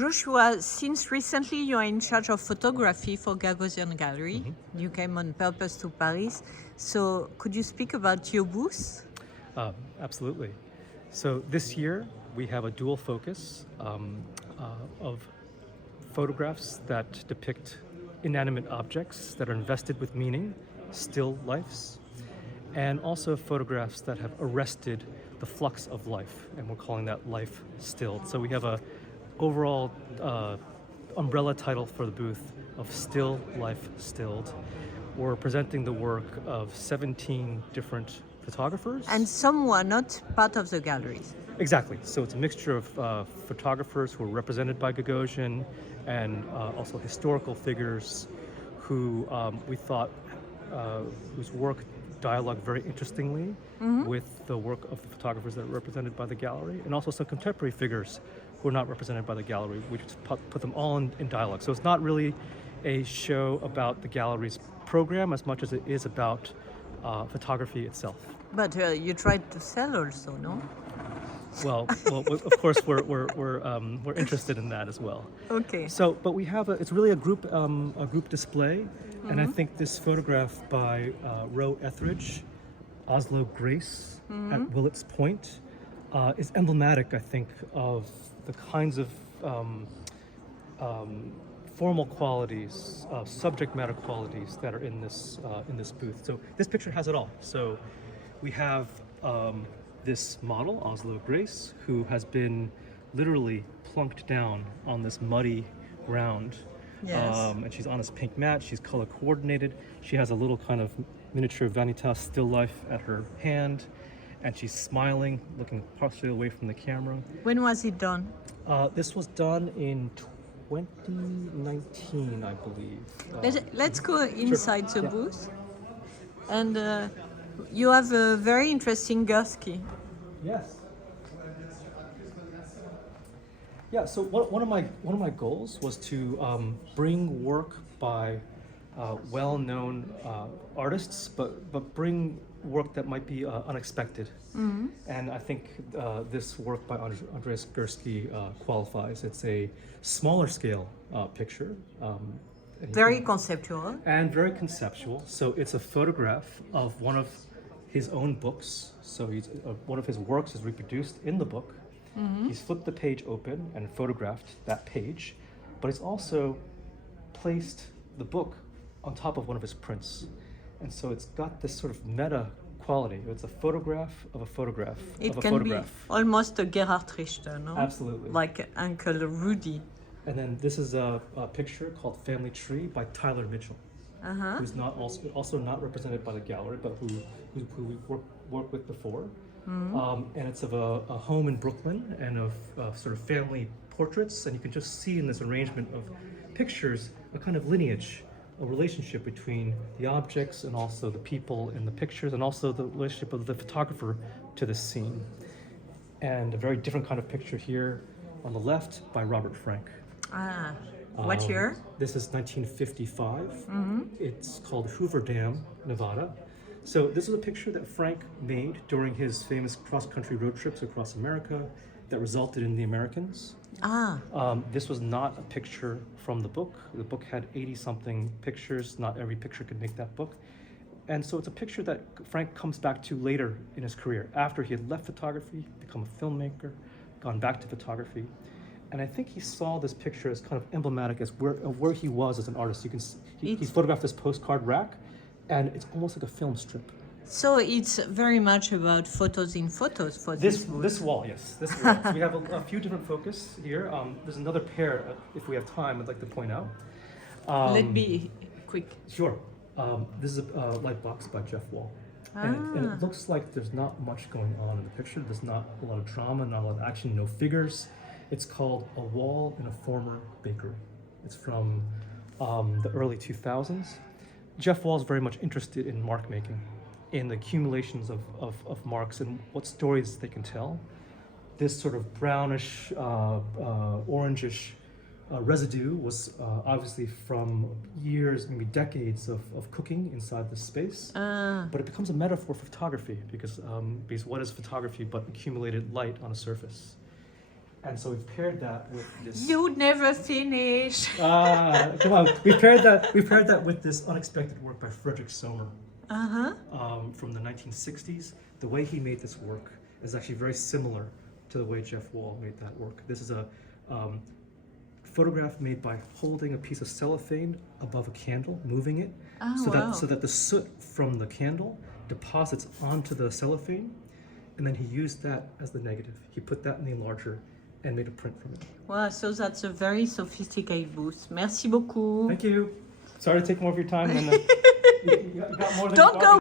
Joshua, since recently you are in charge of photography for Gagosian Gallery. You came on purpose to Paris. So could you speak about your booth? Absolutely. So this year we have a dual focus of photographs that depict inanimate objects that are invested with meaning, still lifes, and also photographs that have arrested the flux of life, and we're calling that life stilled. So we have a overall umbrella title for the booth of Still Life Stilled. We're presenting the work of 17 different photographers. And some were not part of the galleries. Exactly. So it's a mixture of photographers who are represented by Gagosian and also historical figures who we thought whose work dialogue very interestingly with the work of the photographers that are represented by the gallery, and also some contemporary figures who are not represented by the gallery. We just put them all in dialogue. So it's not really a show about the gallery's program as much as it is about photography itself. But you tried to sell also, no? Well, of course we're interested in that as well. Okay. So, but we have it's really a group display, and I think this photograph by Roe Etheridge, Oslo Grace at Willets Point, is emblematic, I think, of the kinds of formal qualities, subject matter qualities that are in this booth. So this picture has it all. So we have this model, Oslo Grace, who has been literally plunked down on this muddy ground. Yes. And she's on this pink mat. She's color coordinated. She has a little kind of miniature Vanitas still life at her hand, and she's smiling, looking partially away from the camera. When was it done? This was done in 2019, I believe. Let's go inside the Yeah. booth. And you have a very interesting Gursky. Yes. Yeah. So one of my goals was to bring work by well-known artists, but bring work that might be unexpected. And I think this work by Andreas Gursky qualifies. It's a smaller scale picture. Very conceptual. And very conceptual. So it's a photograph of one of his own books. So one of his works is reproduced in the book. He's flipped the page open and photographed that page, but he's also placed the book on top of one of his prints. And so it's got this sort of meta quality. It's a photograph of a photograph It of a can photograph. be almost a Gerhard Richter, no? Absolutely. Like Uncle Rudy. And then this is a picture called Family Tree by Tyler Mitchell, who's not also not represented by the gallery, but who we worked with before. And it's of a home in Brooklyn and of sort of family portraits, and you can just see in this arrangement of pictures a kind of lineage, a relationship between the objects and also the people in the pictures, and also the relationship of the photographer to this scene. And a very different kind of picture here on the left by Robert Frank. What year? This is 1955. It's called Hoover Dam, Nevada. So this is a picture that Frank made during his famous cross-country road trips across America that resulted in The Americans. This was not a picture from the book. The book had 80-something pictures. Not every picture could make that book. And so it's a picture that Frank comes back to later in his career, after he had left photography, become a filmmaker, gone back to photography. And I think he saw this picture as kind of emblematic as where he was as an artist. You can he's photographed this postcard rack, and it's almost like a film strip. So it's very much about photos in photos for this book. This wall, yes. This wall. So we have a few different focus here. There's another pair, if we have time, I'd like to point out. Let me quick. Sure. This is a light box by Jeff Wall. And it looks like there's not much going on in the picture. There's not a lot of drama, not a lot of action, no figures. It's called A Wall in a Former Bakery. It's from the early 2000s. Jeff Wall's very much interested in mark making, in the accumulations of marks and what stories they can tell. This sort of brownish, orangish residue was obviously from years, maybe decades of cooking inside this space. But it becomes a metaphor for photography because what is photography but accumulated light on a surface? And so we've paired that with this. You never finish. Come on. We paired that with this unexpected work by Frederick Sommer from the 1960s. The way he made this work is actually very similar to the way Jeff Wall made that work. This is a photograph made by holding a piece of cellophane above a candle, moving it, so that the soot from the candle deposits onto the cellophane, and then he used that as the negative. He put that in the enlarger and made a print from it. Wow, so that's a very sophisticated booth. Merci beaucoup. Thank you. Sorry to take more of your time. You got more than Don't go.